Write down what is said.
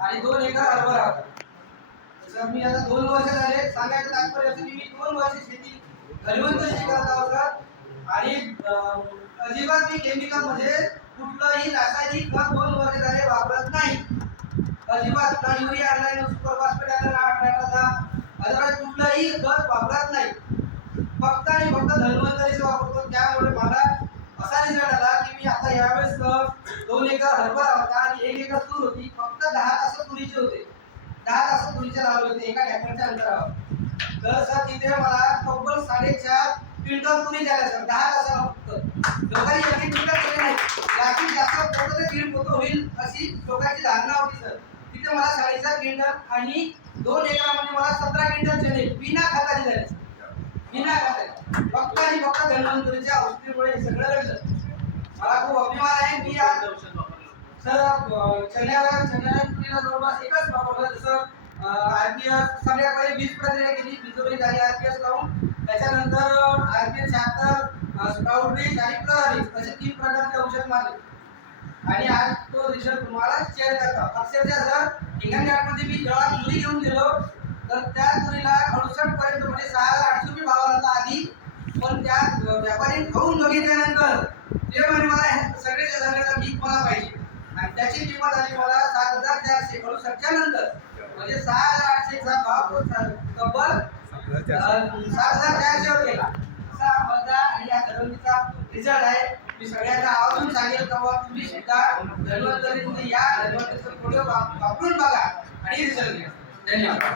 आणि दोन एकर हरभरा होता. मी आता दोन वर्ष झाले सांगायचं तात्पर्य असं की मी दोन वर्ष शेती घरवंत शेती करत आहोत सर आणि अजिबात मी केमिकलमध्ये कुठलंही रासायनिक खत दोन वर्ष झाले वापरत नाही. अजिबात. ना युरिया आणलाय ना सुपर फॉस्फेट आणलं ना नायट्रोजन अदरवाईज कुठलंही खत वापरत नाही. फक्त आणि फक्त धन्वंतरीचं वापरतो. त्या मला असा रिझल्ट आला की मी आता यावेळेस अ, दोन एकर हरभरा होता आणि एक एकर तूर होती. फक्त दहा तास तुरीचे होते. दहा तास तुरीचे लावले होते एका ट्रॅक्टरच्या अंतरावर. तर सर तिथे मला तब्बल साडेचार क्विंटल तुरी द्यायला सर दहा तासाला फक्त. लोकांनी एक एक क्विंटल केले नाही. जास्तीत जास्त कोणतं ते दीड होईल अशी लोकांची धारणा होती सर. तिथे मला साडेचार क्विंटल आणि दोन एकरामध्ये मला सतरा क्विंटल चणे बिना खताचे झाले. सर. बिना खताचे. फक्त आणि फक्त धन्वंतरीच्या औषधीमुळे हे सगळं घडलं. मला खूप अभिमान आहे. मी आज सर अ, चण्याला चण्याला जवळपास एकच वापरलं जसं आरपीएस सगळ्या पहिले वीज प्रक्रिया केली विजोरी झाली आरपीएस लावून त्याच्यानंतर आरपीएस शहात्तर स्प्राउट रिच आणि प्लरिज असे तीन प्रकारचे औषध मारले. आणि आज तो रिझल्ट तुम्हाला शेअर करतो. अक्षरशः जर हिंगणघाटमध्ये मी जेव्हा तुरी घेऊन गेलो तर त्या तुरीला अडुसष्ट पर्यंत म्हणजे सहा हजार आठशे रुपये भाव होता आधी. पण त्या व्यापारी खाऊन बघितल्यानंतर ते म्हणे मला हे सगळ्याच्या सगळ्याचा भीक मला पाहिजे आणि त्याची किंमत आली मला सात हजार चारशे अडुसष्टच्या नंतर म्हणजे सहा हजार आठशेचा भाव तो सा- तब्बल सात हजार चारशेवर गेला. असा माझा आणि या धर्मचा रिझल्ट आहे. मी सगळ्यांना आवर्जून सांगेल तेव्हा तुम्ही सुद्धा धन्वंतरीचे या धन्वंतरीचं पुढे वापरून बघा आणि रिझल्ट घ्या. धन्यवाद.